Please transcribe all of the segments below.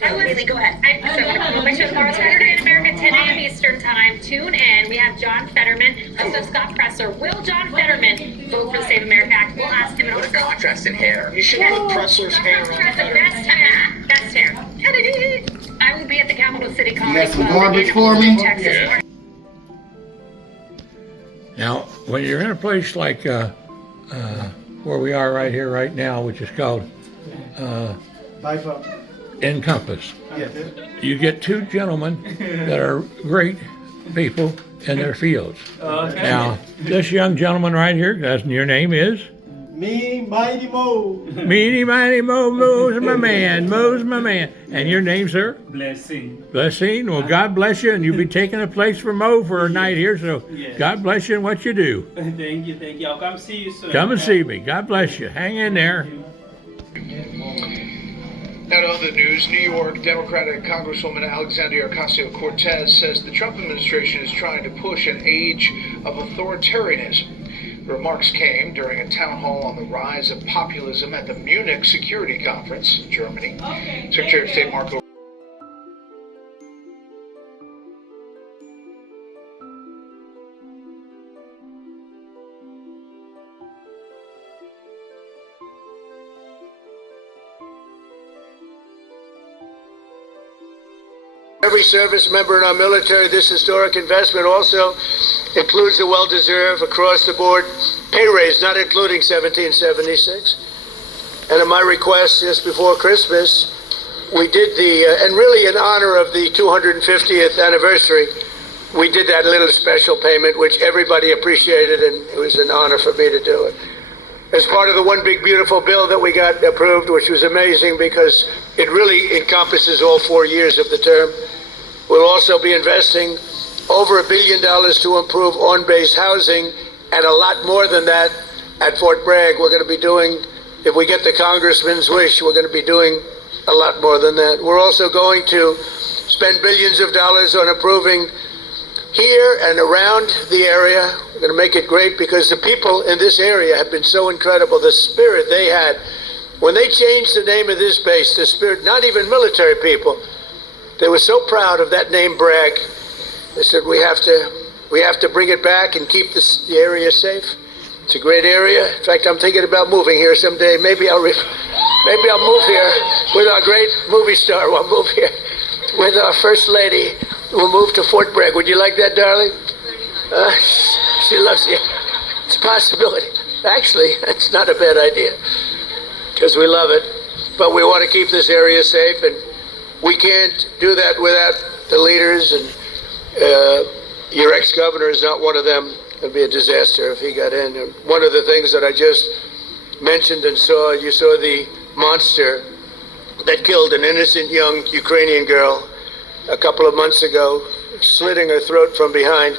Haley, go ahead. So, my show tomorrow, Saturday in America, 10 a.m. Eastern Time. Tune in. We have John Fetterman, also Scott Presser. Will John Fetterman vote for the Save America Act? We'll ask him. What a contrast in hair. You should Yes. put Presser's hair on. The best hair. Best hair. I will be at the Capital City Comedy got some Club garbage in for me? Austin, Texas. Yeah. Now, when you're in a place like where we are right here, right now, which is called Encompass, you get two gentlemen that are great people in their fields. Now, this young gentleman right here, your name is? Me, Mighty Mo. Meeny, miny, mo, Mo's my man, Mo's my man. And your name, sir? Blessing. Blessing. Well, God bless you, and you'll be taking a place for Mo for a night here, so Yes. God bless you and what you do. Thank you. I'll come see you soon. Come and see me. God bless you. Hang in there. Now to other news, New York Democratic Congresswoman Alexandria Ocasio-Cortez says the Trump administration is trying to push an age of authoritarianism. The remarks came during a town hall on the rise of populism at the Munich Security Conference in Germany. Secretary of State Marco Every service member in our military, this historic investment also includes a well-deserved, across-the-board pay raise, not including 1776. And at my request just before Christmas, we did and really in honor of the 250th anniversary, we did that little special payment, which everybody appreciated, and it was an honor for me to do it. As part of the one big beautiful bill that we got approved, which was amazing because it really encompasses all 4 years of the term. We'll also be investing over $1 billion to improve on-base housing, and a lot more than that at Fort Bragg. We're going to be doing, if we get the congressman's wish, we're going to be doing a lot more than that. We're also going to spend billions of dollars on improving here and around the area. We're going to make it great because the people in this area have been so incredible. The spirit they had when they changed the name of this base, the spirit, not even military people, they were so proud of that name, Bragg. They said we have to bring it back and keep the area safe. It's a great area. In fact, I'm thinking about moving here someday. Maybe I'll move here with our great movie star. We'll move here with our first lady. We'll move to Fort Bragg. Would you like that, darling? She loves you. It's a possibility. Actually, it's not a bad idea because we love it. But we want to keep this area safe, and we can't do that without the leaders. And your ex-governor is not one of them. It'd be a disaster if he got in. And one of the things that I just mentioned and saw, you saw the monster that killed an innocent young Ukrainian girl a couple of months ago, slitting her throat from behind.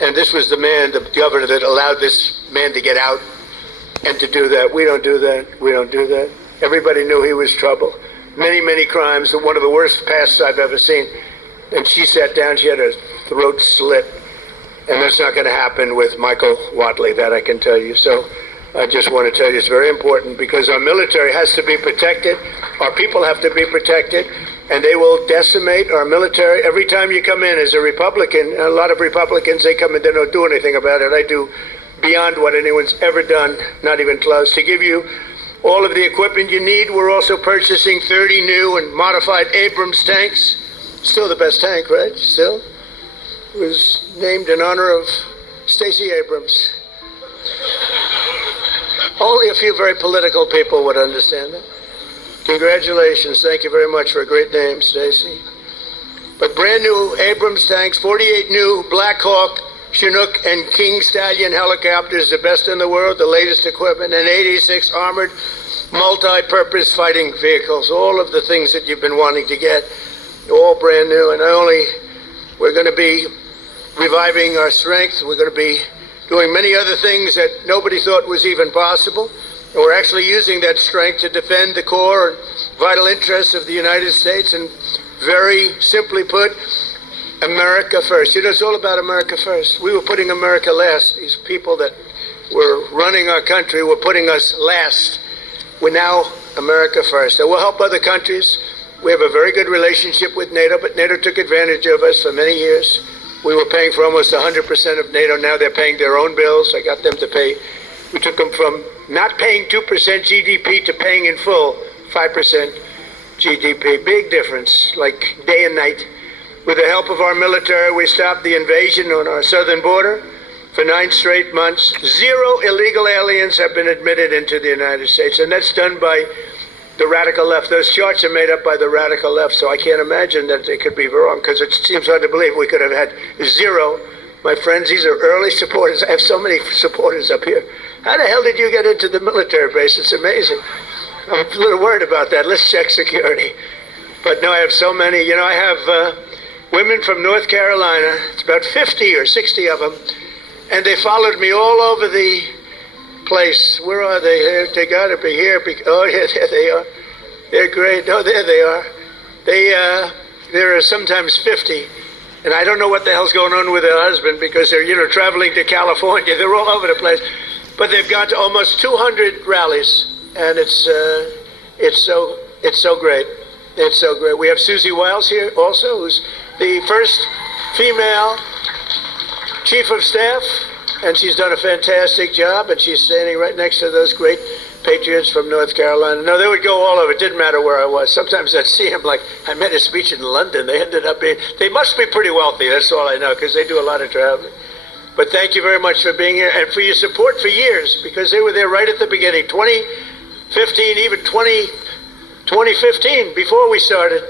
And this was the man, the governor, that allowed this man to get out and to do that. We don't do that. We don't do that. Everybody knew he was trouble. Many, many crimes. One of the worst pasts I've ever seen. And she sat down. She had her throat slit. And that's not going to happen with Michael Watley, that I can tell you. So I just want to tell you it's very important because our military has to be protected. Our people have to be protected. And they will decimate our military. Every time you come in as a Republican, a lot of Republicans, they come in, they don't do anything about it. I do beyond what anyone's ever done, not even close. To give you all of the equipment you need, we're also purchasing 30 new and modified Abrams tanks. Still the best tank, right? Still? It was named in honor of Stacey Abrams. Only a few very political people would understand that. Congratulations. Thank you very much for a great name, Stacey. But brand new Abrams tanks, 48 new Black Hawk, Chinook, and King Stallion helicopters, the best in the world, the latest equipment, and 86 armored multi-purpose fighting vehicles. All of the things that you've been wanting to get, all brand new. And we're going to be reviving our strength. We're going to be doing many other things that nobody thought was even possible. And we're actually using that strength to defend the core and vital interests of the United States. And very simply put, America first. You know, it's all about America first. We were putting America last. These people that were running our country were putting us last. We're now America first. And we'll help other countries We have a very good relationship with NATO, but NATO took advantage of us for many years. We were paying for almost 100% of NATO. Now they're paying their own bills. I got them to pay. We took them from not paying 2% GDP to paying in full 5% GDP. Big difference, like day and night. With the help of our military, we stopped the invasion on our southern border for 9 straight months. 0 illegal aliens have been admitted into the United States, and that's done by the radical left. Those charts are made up by the radical left, so I can't imagine that they could be wrong, because it seems hard to believe we could have had 0. My friends, these are early supporters. I have so many supporters up here. How the hell did you get into the military base? It's amazing. I'm a little worried about that. Let's check security. But no, I have so many. You know, I have women from North Carolina. It's about 50 or 60 of them. And they followed me all over the place. Where are they? Here, they got to be here. Oh, yeah, there they are. They're great. Oh, there they are. There are sometimes 50. And I don't know what the hell's going on with their husband, because they're, traveling to California. They're all over the place. But they've gone to almost 200 rallies. And it's so great. It's so great. We have Susie Wiles here also, who's the first female chief of staff, and she's done a fantastic job, and she's standing right next to those great patriots from North Carolina. No, they would go all over. It didn't matter where I was. Sometimes I'd see them, like I made a speech in London. They ended up being, they must be pretty wealthy. That's all I know, because they do a lot of traveling. But thank you very much for being here and for your support for years, because they were there right at the beginning, 2015, even 2015, before we started.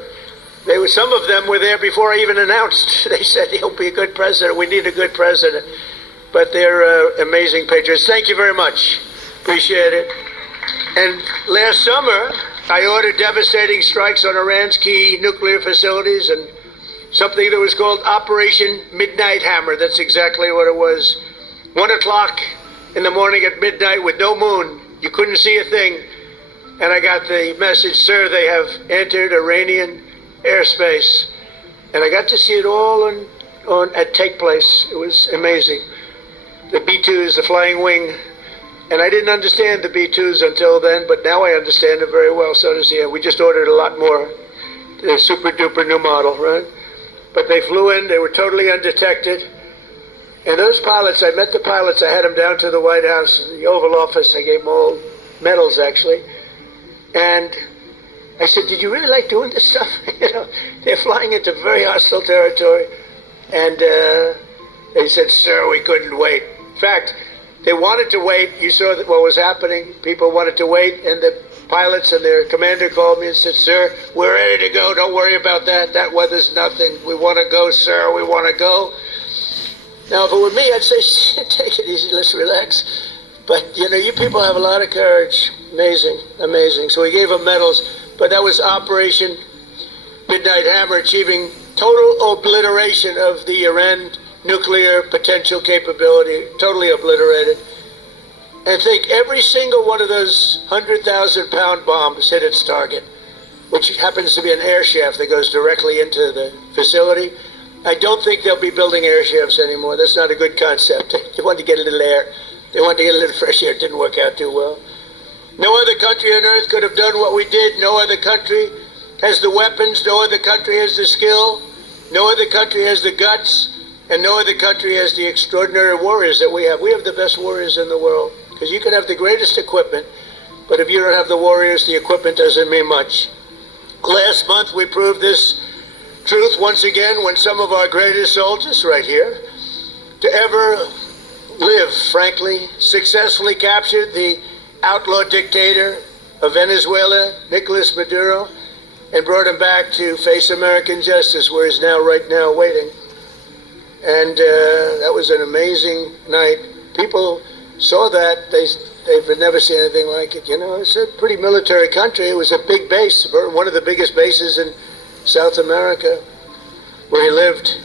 Some of them were there before I even announced. They said, he'll be a good president. We need a good president. But they're amazing patriots. Thank you very much. Appreciate it. And last summer, I ordered devastating strikes on Iran's key nuclear facilities, and something that was called Operation Midnight Hammer. That's exactly what it was. 1 o'clock in the morning at midnight with no moon. You couldn't see a thing. And I got the message, sir, they have entered Iranian airspace. And I got to see it all at take place. It was amazing. The B-2s, the flying wing. And I didn't understand the B-2s until then, but now I understand it very well. So does he. We just ordered a lot more. The super duper new model, right? But they flew in, they were totally undetected. And those pilots, I met the pilots, I had them down to the White House, the Oval Office. I gave them all medals, actually. And I said, did you really like doing this stuff? They're flying into very hostile territory. And they said, sir, we couldn't wait. In fact, they wanted to wait. You saw what was happening. People wanted to wait, and the pilots and their commander called me and said, sir, we're ready to go. Don't worry about that. That weather's nothing. We want to go, sir. We want to go. Now, if it were me, I'd say, take it easy. Let's relax. But, you people have a lot of courage. Amazing, amazing. So we gave them medals. But that was Operation Midnight Hammer, achieving total obliteration of the Iran nuclear potential capability, totally obliterated. And think every single one of those 100,000-pound bombs hit its target, which happens to be an air shaft that goes directly into the facility. I don't think they'll be building air shafts anymore. That's not a good concept. They wanted to get a little air. They wanted to get a little fresh air. It didn't work out too well. No other country on earth could have done what we did. No other country has the weapons. No other country has the skill. No other country has the guts. And no other country has the extraordinary warriors that we have. We have the best warriors in the world. Because you can have the greatest equipment, but if you don't have the warriors, the equipment doesn't mean much. Last month, we proved this truth once again when some of our greatest soldiers, right here, to ever live, frankly, successfully captured the outlaw dictator of Venezuela, Nicolas Maduro, and brought him back to face American justice, where he's now, right now, waiting. And that was an amazing night. People saw that. They've never seen anything like it. It's a pretty military country. It was a big base, one of the biggest bases in South America, where he lived.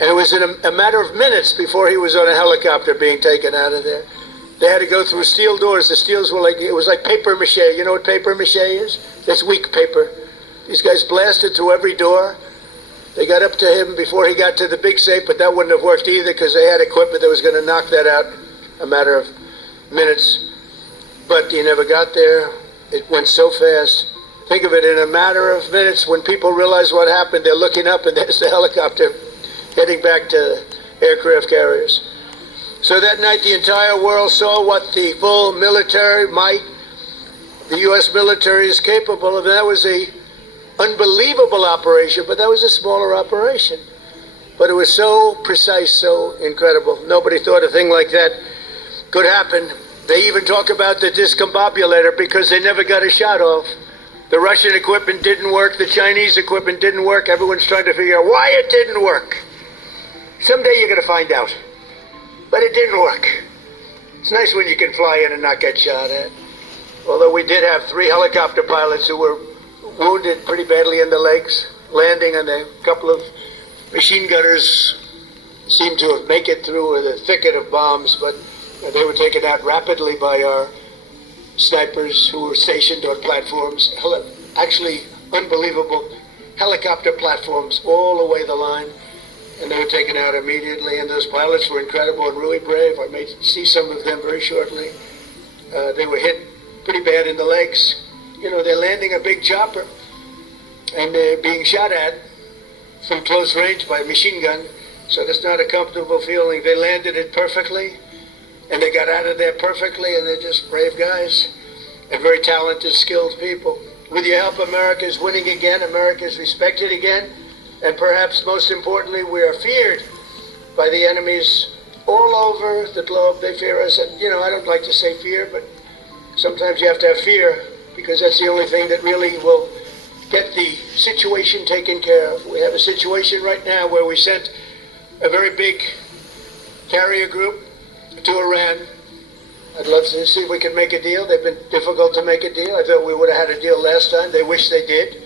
And it was in a matter of minutes before he was on a helicopter being taken out of there. They had to go through steel doors. The steels were it was like paper mache. You know what paper mache is? That's weak paper. These guys blasted through every door. They got up to him before he got to the big safe, but that wouldn't have worked either, because they had equipment that was going to knock that out in a matter of minutes. But he never got there. It went so fast. Think of it, in a matter of minutes, when people realize what happened, they're looking up and there's the helicopter heading back to aircraft carriers. So that night, the entire world saw what the full military might, the U.S. military is capable of. And that was a unbelievable operation, but that was a smaller operation. But it was so precise, so incredible. Nobody thought a thing like that could happen. They even talk about the discombobulator because they never got a shot off. The Russian equipment didn't work. The Chinese equipment didn't work. Everyone's trying to figure out why it didn't work. Someday you're going to find out. But it didn't work. It's nice when you can fly in and not get shot at. Although we did have 3 helicopter pilots who were wounded pretty badly in the legs, landing, and a couple of machine gunners seemed to have made it through the thicket of bombs, but they were taken out rapidly by our snipers who were stationed on platforms, actually unbelievable helicopter platforms all the way the line, and they were taken out immediately. And those pilots were incredible and really brave. I may see some of them very shortly. They were hit pretty bad in the legs. You know, they're landing a big chopper and they're being shot at from close range by a machine gun, so that's not a comfortable feeling. They landed it perfectly and they got out of there perfectly, and they're just brave guys and very talented, skilled people. With your help, America is winning again. America is respected again. And perhaps most importantly, we are feared by the enemies all over the globe. They fear us. And, you know, I don't like to say fear, but sometimes you have to have fear because that's the only thing that really will get the situation taken care of. We have a situation right now where we sent a very big carrier group to Iran. I'd love to see if we can make a deal. They've been difficult to make a deal. I thought we would have had a deal last time. They wish they did.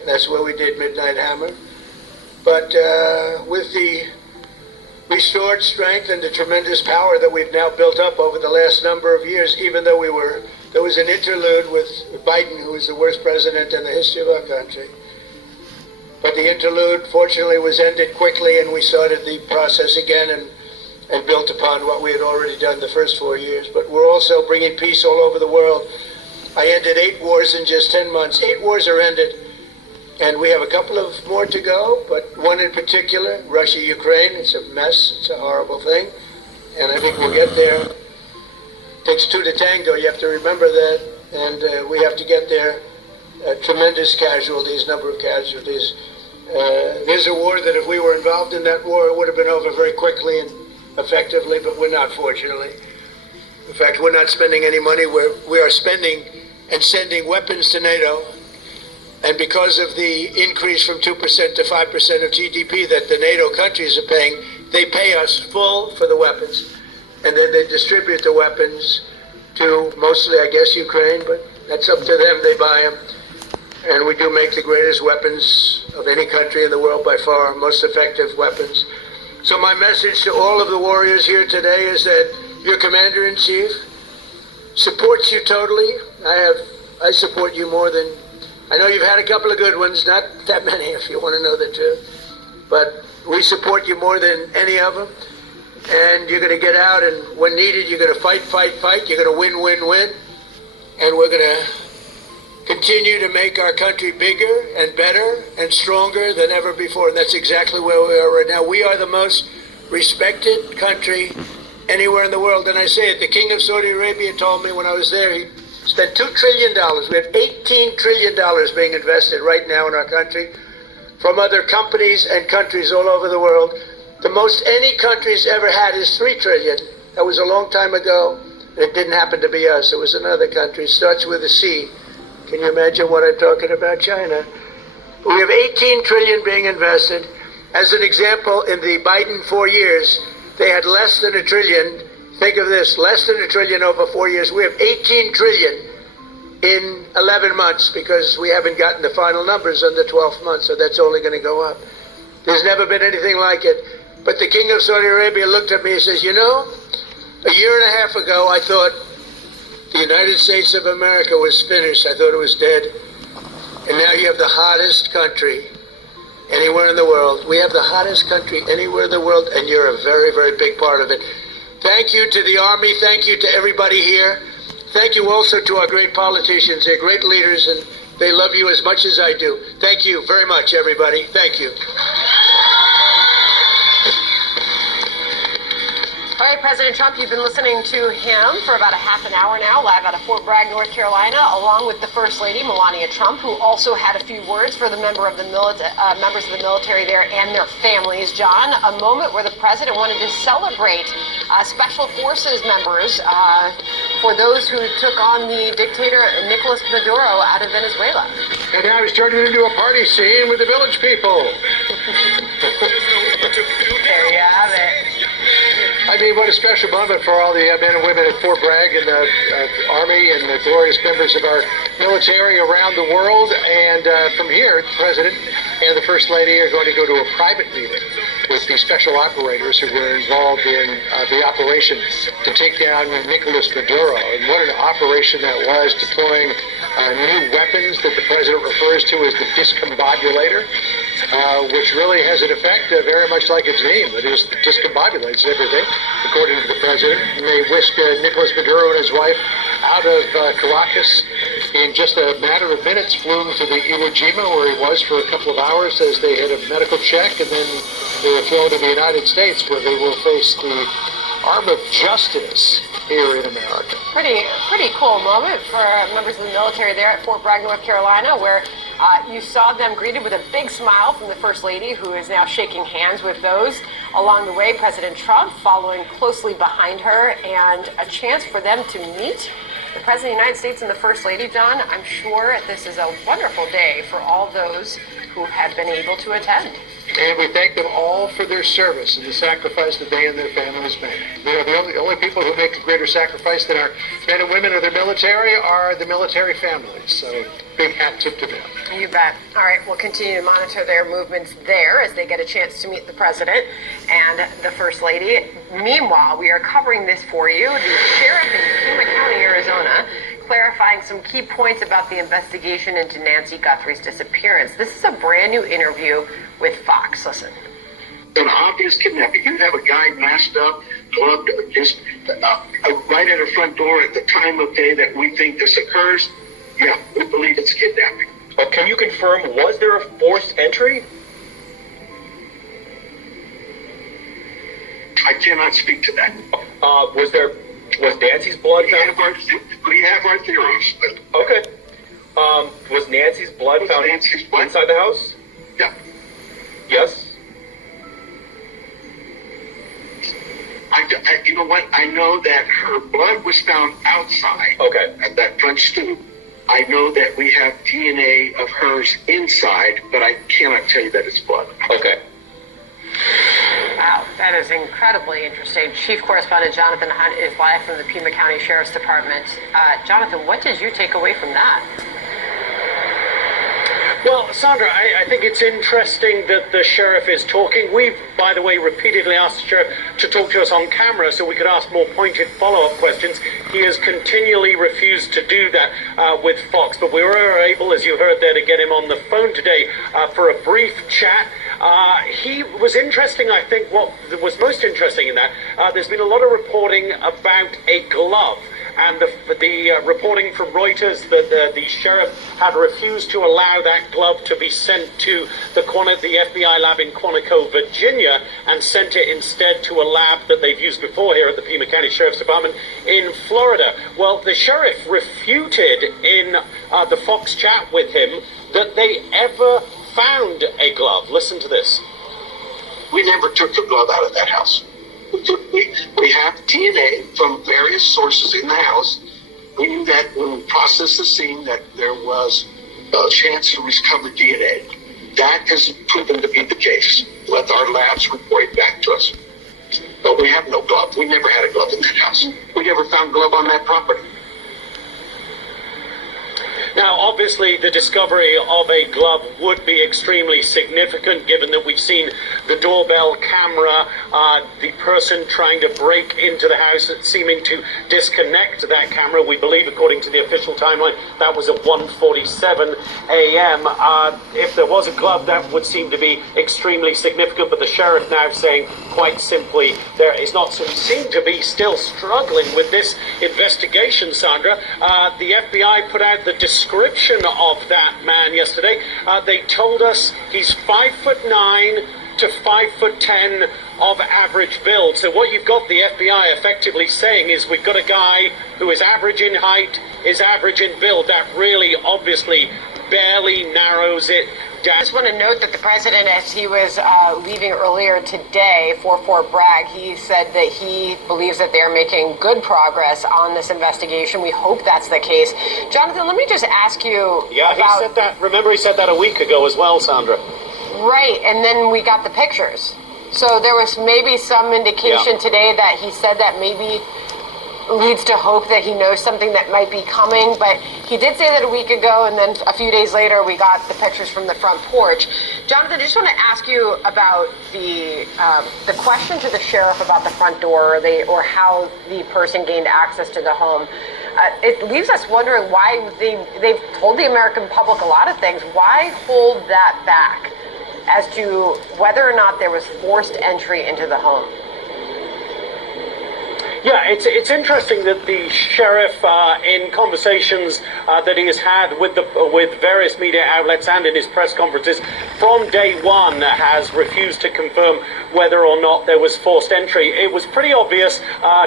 And that's where we did Midnight Hammer. But with the restored strength and the tremendous power that we've now built up over the last number of years, even though there was an interlude with Biden, who was the worst president in the history of our country. But the interlude, fortunately, was ended quickly, and we started the process again and built upon what we had already done the first 4 years. But we're also bringing peace all over the world. I ended 8 wars in just 10 months. 8 wars are ended. And we have a couple of more to go, but one in particular, Russia-Ukraine, it's a mess, it's a horrible thing, and I think we'll get there. It takes 2 to tango, you have to remember that, and we have to get there. Tremendous casualties, number of casualties. There's a war that if we were involved in that war, it would have been over very quickly and effectively, but we're not, fortunately. In fact, we're not spending any money. We are spending and sending weapons to NATO. And because of the increase from 2% to 5% of GDP that the NATO countries are paying, they pay us full for the weapons. And then they distribute the weapons to mostly, I guess, Ukraine, but that's up to them. They buy them. And we do make the greatest weapons of any country in the world by far, most effective weapons. So my message to all of the warriors here today is that your commander-in-chief supports you totally. I support you more than... I know you've had a couple of good ones, not that many if you want to know the truth, but we support you more than any of them, and you're going to get out, and when needed, you're going to fight, you're going to win, and we're going to continue to make our country bigger and better and stronger than ever before, and that's exactly where we are right now. We are the most respected country anywhere in the world, and I say it, the King of Saudi Arabia told me when I was there, he spent $2 trillion. We have $18 trillion being invested right now in our country from other companies and countries all over the world. The most any country's ever had is $3 trillion. That was a long time ago. It didn't happen to be us. It was another country. It starts with a C. Can you imagine what I'm talking about? China. We have $18 trillion being invested. As an example, in the Biden 4 years, they had less than $1 trillion. Think of this, less than $1 trillion over 4 years. We have $18 trillion in 11 months because we haven't gotten the final numbers on the 12th month, so that's only going to go up. There's never been anything like it. But the King of Saudi Arabia looked at me and says, you know, a year and a half ago I thought the United States of America was finished. I thought it was dead. And now you have the hottest country anywhere in the world. We have the hottest country anywhere in the world, and you're a very, very big part of it. Thank you to the Army. Thank you to everybody here. Thank you also to our great politicians. They're great leaders, and They love you as much as I do. Thank you very much, everybody. Thank you. All right, President Trump, you've been listening to him for about a half an hour now, live out of Fort Bragg, North Carolina, along with the First Lady, Melania Trump, who also had a few words for the members of the military there and their families. John, a moment where the president wanted to celebrate Special Forces members for those who took on the dictator Nicolas Maduro out of Venezuela. And now he's turning into a party scene with the village people. There you have it. I mean, what a special moment for all the men and women at Fort Bragg and the Army and the glorious members of our military around the world. And from here, the President and the First Lady are going to go to a private meeting with the special operators who were involved in the operation to take down Nicolas Maduro. And what an operation that was, deploying new weapons that the President refers to as the discombobulator. Which really has an effect very much like its name. It is discombobulates everything, according to the president. And they whisked Nicolas Maduro and his wife out of Caracas in just a matter of minutes, flew him to the Iwo Jima, where he was for a couple of hours as they had a medical check, and then they were flown to the United States, where they will face the arm of justice here in America. Pretty cool moment for members of the military there at Fort Bragg, North Carolina, where you saw them greeted with a big smile from the First Lady, who is now shaking hands with those along the way. President Trump following closely behind her, and a chance for them to meet the President of the United States and the First Lady. John, I'm sure this is a wonderful day for all those who have been able to attend. And we thank them all for their service and the sacrifice that they and their families make. You know, the only people who make a greater sacrifice than our men and women of the military are the military families. So big hat tip to them. You bet. All right, we'll continue to monitor their movements there as they get a chance to meet the president and the First Lady. Meanwhile, we are covering this for you. The sheriff in Pima County, Arizona, clarifying some key points about the investigation into Nancy Guthrie's disappearance. This is a brand new interview with Fox. Listen. An obvious kidnapping. You have a guy masked up, clubbed, just right at her front door at the time of day that we think this occurs. Yeah, we believe it's kidnapping. Can you confirm, was there a forced entry? I cannot speak to that. Was Nancy's blood found? We have our theories, but Okay. Was Nancy's blood found Nancy's blood? inside the house? yeah. Yes. You know what? I know that her blood was found outside Okay. at that front stoop. I know that we have DNA of hers inside, but I cannot tell you that it's blood. Okay. Wow, that is incredibly interesting. Chief Correspondent Jonathan Hunt is live from the Pima County Sheriff's Department. Jonathan, what did you take away from that? Well, Sandra, I think it's interesting that the sheriff is talking. We've, by the way, repeatedly asked the sheriff to talk to us on camera so we could ask more pointed follow-up questions. He has continually refused to do that with Fox, but we were able, as you heard there, to get him on the phone today for a brief chat. He was interesting. I think what was most interesting in that, there's been a lot of reporting about a glove. And the reporting from Reuters that the sheriff had refused to allow that glove to be sent to the FBI lab in Quantico, Virginia, and sent it instead to a lab that they've used before here at the Pima County Sheriff's Department in Florida. Well, the sheriff refuted in the Fox chat with him that they ever found a glove. Listen to this. We never took the glove out of that house. We have DNA from various sources in the house. We knew that when we processed the scene that there was a chance to recover DNA. That has proven to be the case. Let our labs report back to us. But we have no glove. We never had a glove in that house. We never found glove on that property. Now, obviously, the discovery of a glove would be extremely significant, given that we've seen the doorbell camera, the person trying to break into the house, seeming to disconnect that camera. We believe, according to the official timeline, that was at 1:47 a.m. If there was a glove, that would seem to be extremely significant, but the sheriff now saying, quite simply, there is not. So we seem to be still struggling with this investigation, Sandra. The FBI put out the description description of that man yesterday. They told us he's 5'9" to 5'10" of average build. So what you've got the FBI effectively saying is we've got a guy who is average in height, is average in build. That really obviously barely narrows it down. I just want to note that the president, as he was leaving earlier today for Fort Bragg, he said that he believes that they're making good progress on this investigation. We hope that's the case. Jonathan, let me just ask you Yeah, about... he said that. Remember, he said that a week ago as well, Sandra. Right, and then we got the pictures. So there was maybe some indication today that he said that maybe leads to hope that he knows something that might be coming, but he did say that a week ago, and then a few days later we got the pictures from the front porch. Jonathan, I just want to ask you about the question to the sheriff about the front door, or how the person gained access to the home. It leaves us wondering why they've told the American public a lot of things. Why hold that back as to whether or not there was forced entry into the home? Yeah, it's interesting that the sheriff, in conversations that he has had with various media outlets and in his press conferences from day one, has refused to confirm whether or not there was forced entry. It was pretty obvious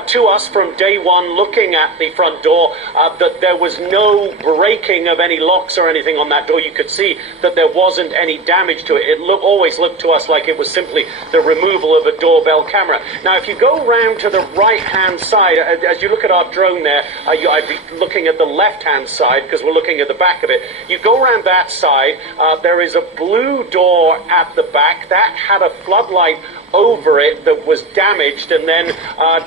to us from day one, looking at the front door, that there was no breaking of any locks or anything on that door. You could see that there wasn't any damage to it. It always looked to us like it was simply the removal of a doorbell camera. Now, if you go round to the right-hand side, as you look at our drone there, I'd be looking at the left-hand side because we're looking at the back of it. You go around that side, there is a blue door at the back that had a floodlight over it that was damaged, and then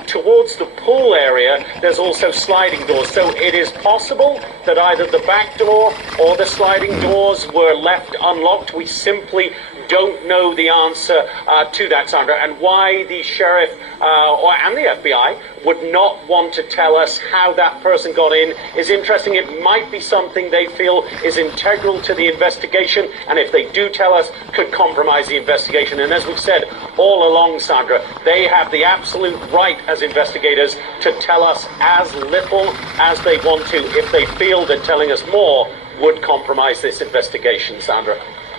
towards the pool area there's also sliding doors. So it is possible that either the back door or the sliding doors were left unlocked. We simply don't know the answer to that, Sandra, and why the sheriff and the FBI would not want to tell us how that person got in is interesting. It might be something they feel is integral to the investigation, and if they do tell us, could compromise the investigation. And as we've said all along, Sandra, they have the absolute right as investigators to tell us as little as they want to if they feel that telling us more would compromise this investigation, Sandra.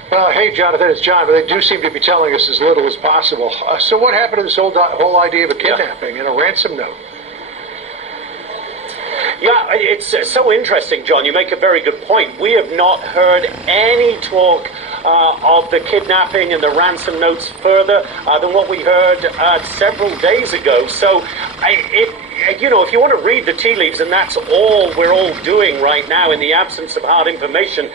Hey, Jonathan, it's John, but they do seem to be telling us as little as possible. So what happened to this whole idea of a kidnapping and a ransom note? Yeah, it's so interesting, John. You make a very good point. We have not heard any talk of the kidnapping and the ransom notes further than what we heard several days ago. So, if you want to read the tea leaves, and that's all we're all doing right now in the absence of hard information,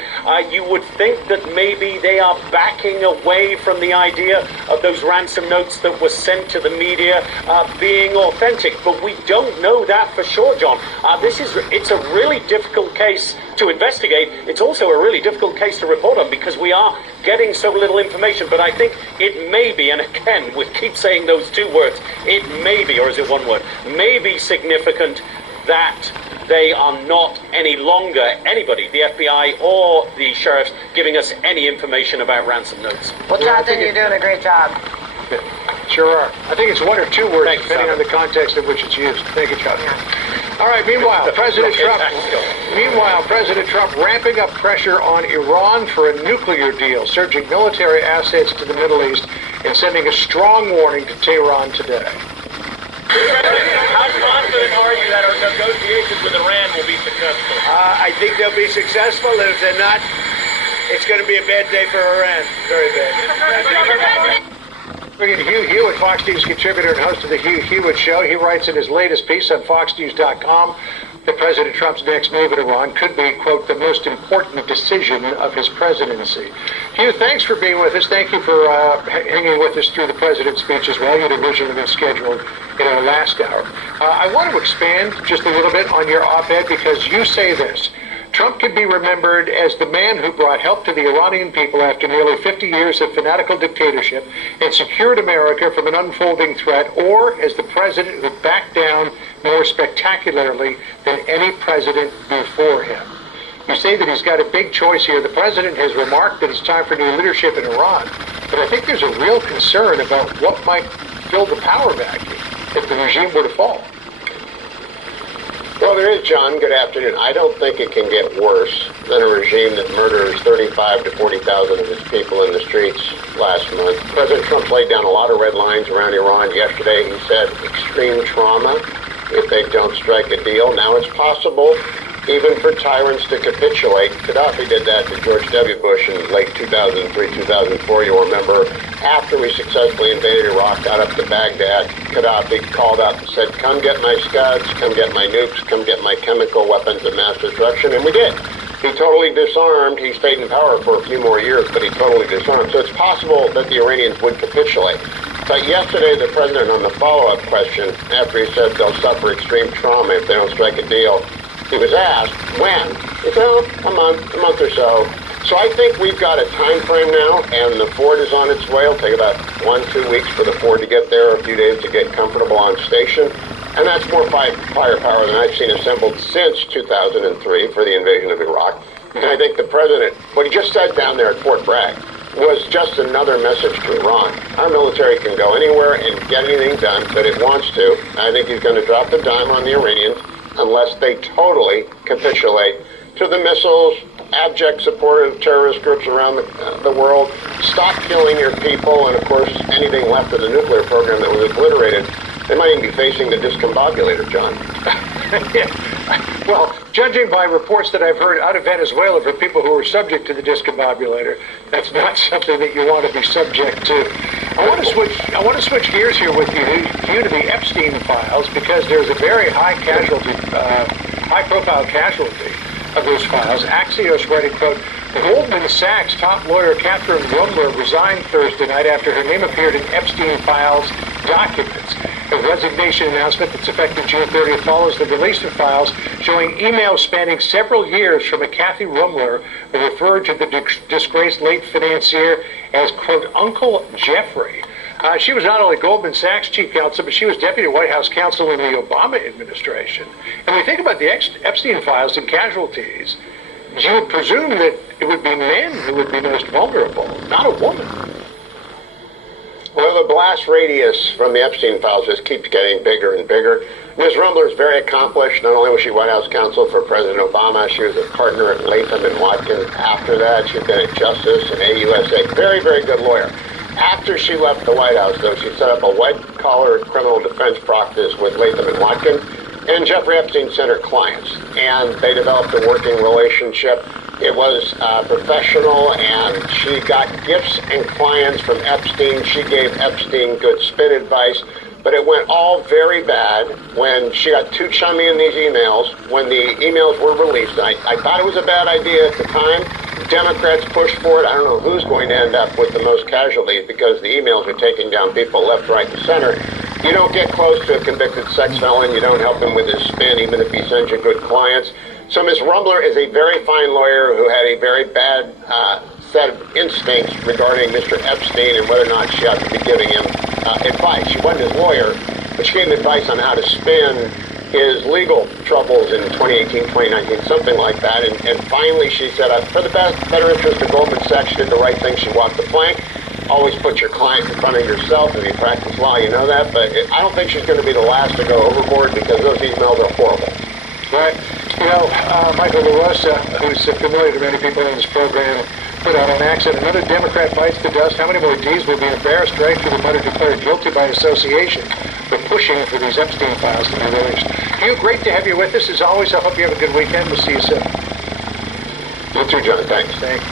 you would think that maybe they are backing away from the idea of those ransom notes that were sent to the media being authentic. But we don't know that for sure, John. It's a really difficult case to investigate. It's also a really difficult case to report on because we are getting so little information. But I think it may be, and again, we keep saying those two words, it may be, or is it one word, may be significant that they are not any longer, anybody, the FBI or the sheriffs, giving us any information about ransom notes. Well, Jonathan, you're doing a great job. Sure are. I think it's one or two words, depending on the context in which it's used. Thank you, Jonathan. All right, meanwhile, President Trump ramping up pressure on Iran for a nuclear deal, surging military assets to the Middle East, and sending a strong warning to Tehran today. How confident are you that our negotiations with Iran will be successful? I think they'll be successful, and if they're not, it's going to be a bad day for Iran. Very bad. Hugh Hewitt, Fox News contributor and host of the Hugh Hewitt Show. He writes in his latest piece on FoxNews.com that President Trump's next move in Iran could be, quote, the most important decision of his presidency. Hugh, thanks for being with us. Thank you for hanging with us through the president's speech as well. You'd originally been scheduled in our last hour. I want to expand just a little bit on your op-ed because you say this. Trump can be remembered as the man who brought help to the Iranian people after nearly 50 years of fanatical dictatorship and secured America from an unfolding threat, or as the president who backed down more spectacularly than any president before him. You say that he's got a big choice here. The president has remarked that it's time for new leadership in Iran, but I think there's a real concern about what might fill the power vacuum if the regime were to fall. Well, there is, John. Good afternoon. I don't think it can get worse than a regime that murders 35 to 40,000 of its people in the streets last month. President Trump laid down a lot of red lines around Iran yesterday. He said extreme trauma if they don't strike a deal. Now it's possible even for tyrants to capitulate. Gaddafi did that to George W. Bush in late 2003, 2004. You'll remember after we successfully invaded Iraq, got up to Baghdad, Gaddafi called up and said, come get my Scuds, come get my nukes, come get my chemical weapons of mass destruction, and we did. He totally disarmed. He stayed in power for a few more years, but he totally disarmed. So it's possible that the Iranians would capitulate. But yesterday, the president, on the follow-up question, after he said they'll suffer extreme trauma if they don't strike a deal, he was asked, when? He said, a month or so. So I think we've got a time frame now, and the Ford is on its way. It'll take about 1-2 weeks for the Ford to get there, a few days to get comfortable on station. And that's more firepower than I've seen assembled since 2003 for the invasion of Iraq. And I think the president, what he just said down there at Fort Bragg, was just another message to Iran. Our military can go anywhere and get anything done that it wants to. I think he's going to drop the dime on the Iranians unless they totally capitulate to the missiles, abject support of terrorist groups around the world, stop killing your people, and of course anything left of the nuclear program that was obliterated. They might even be facing the discombobulator, John. Yeah. Well, judging by reports that I've heard out of Venezuela from people who are subject to the discombobulator, that's not something that you want to be subject to. I want to switch gears here with you to the Epstein files, because there's a very high-profile casualty of those files. Axios writing, quote, Goldman Sachs top lawyer Catherine Rumler resigned Thursday night after her name appeared in Epstein files documents. The resignation announcement that's effective June 30th follows the release of files showing emails spanning several years from a Kathy Rumler who referred to the disgraced late financier as, quote, Uncle Jeffrey. She was not only Goldman Sachs chief counsel, but she was deputy White House counsel in the Obama administration. And when we think about the Epstein files and casualties, you would presume that it would be men who would be most vulnerable, not a woman. Well, the blast radius from the Epstein files just keeps getting bigger and bigger. Ms. Rumler is very accomplished. Not only was she White House counsel for President Obama, she was a partner at Latham & Watkins. After that, she's been at Justice and AUSA. Very, very good lawyer. After she left the White House, though, she set up a white-collar criminal defense practice with Latham & Watkins, and Jeffrey Epstein sent her clients, and they developed a working relationship. It was professional, and she got gifts and clients from Epstein. She gave Epstein good spin advice, but it went all very bad when she got too chummy in these emails. When the emails were released, I thought it was a bad idea at the time. Democrats pushed for it. I don't know who's going to end up with the most casualties because the emails are taking down people left, right, and center. You don't get close to a convicted sex felon. You don't help him with his spin, even if he sends you good clients. So Ms. Rumler is a very fine lawyer who had a very bad set of instincts regarding Mr. Epstein and whether or not she ought to be giving him advice. She wasn't his lawyer, but she gave him advice on how to spin his legal troubles in 2018, 2019, something like that. And finally she said, for the better interest of Goldman Sachs, she did the right thing. She walked the plank. Always put your client in front of yourself. If you practice law, you know that. But I don't think she's going to be the last to go overboard because those emails are horrible. Right. You know, Michael LaRosa, who's familiar to many people in this program, put out on accent, another Democrat bites the dust. How many more D's will be embarrassed right through the mother declared guilty by association for pushing for these Epstein files to be released? Hugh, great to have you with us as always. I hope you have a good weekend. We'll see you soon. You too, John. Thanks. Thank you.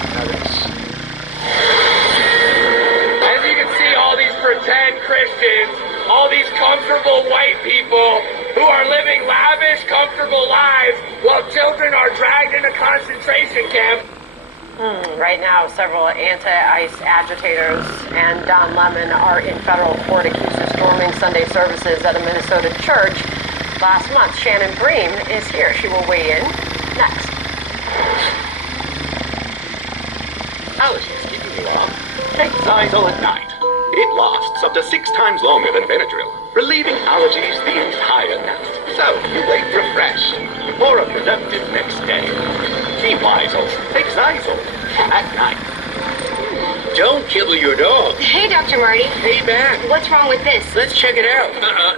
As you can see, all these pretend Christians, all these comfortable white people who are living lavish, comfortable lives while children are dragged into concentration camps. Right now, several anti-ICE agitators and Don Lemon are in federal court accused of storming Sunday services at a Minnesota church last month. Shannon Bream is here. She will weigh in next. Allergies keeping you up? Take Zyzol at night. It lasts up to 6 times longer than Benadryl, relieving allergies the entire night. So you wake refreshed for a productive next day. Be Zyzol. Take Zyzol at night. Don't kibble your dog. Hey, Dr. Marty. Hey, back. What's wrong with this? Let's check it out.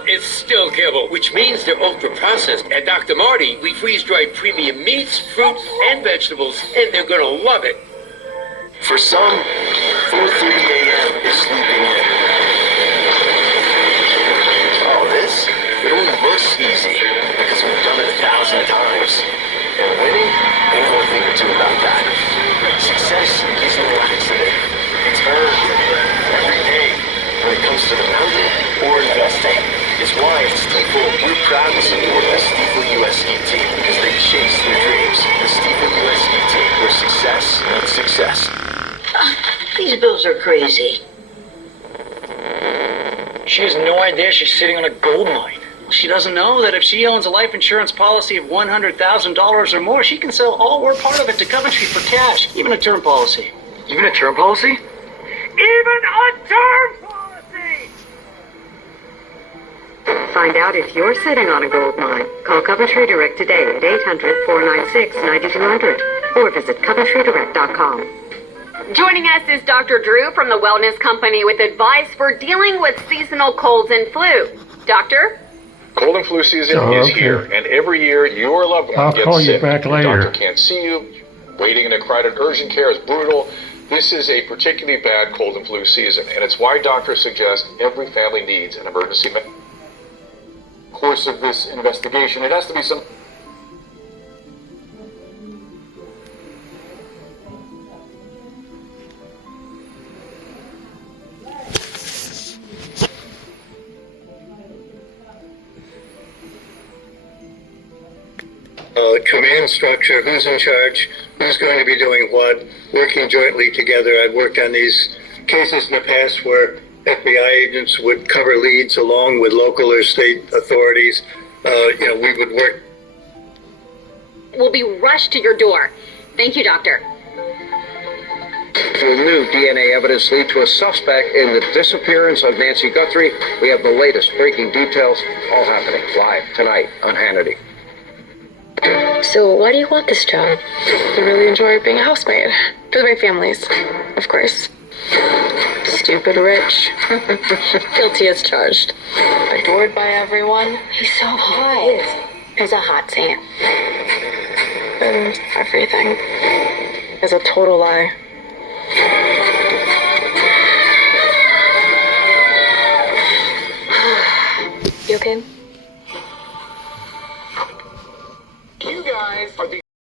It's still kibble, which means they're ultra-processed. At Dr. Marty, we freeze-dry premium meats, fruits, and vegetables, and they're gonna love it. For some, 4:30 a.m. is sleeping in. All this, it only looks easy because we've done it 1,000 times. And winning, we know a thing or two about that. Success is no accident. It's earned every day when it comes to the mountain or investing. It's why at Stifel, we're proud to support the Stifel USE team because they chase their dreams. The Stifel USE team, where success means success. These bills are crazy. She has no idea she's sitting on a gold mine. She doesn't know that if she owns a life insurance policy of $100,000 or more, she can sell all or part of it to Coventry for cash, even a term policy. Even a term policy? Even a term policy! Find out if you're sitting on a gold mine. Call Coventry Direct today at 800-496-9200 or visit CoventryDirect.com. Joining us is Dr. Drew from the Wellness Company with advice for dealing with seasonal colds and flu. Doctor? Cold and flu season is here, and every year your loved one I'll gets call you sick. back The later. doctor can't see you. Waiting in a crowded urgent care is brutal. This is a particularly bad cold and flu season, and it's why doctors suggest every family needs an emergency Course of this investigation, it has to be some. Command structure, who's in charge, who's going to be doing what, working jointly together. I've worked on these cases in the past where FBI agents would cover leads along with local or state authorities. We would work. Will be rushed to your door. Thank you, Doctor. Will new DNA evidence lead to a suspect in the disappearance of Nancy Guthrie? We have the latest breaking details, all happening live tonight on Hannity. So why do you want this job? I really enjoy being a housemaid. For the right families, of course. Stupid rich. Guilty as charged. Adored by everyone. He's so hot. He's a hot saint. And everything is a total lie.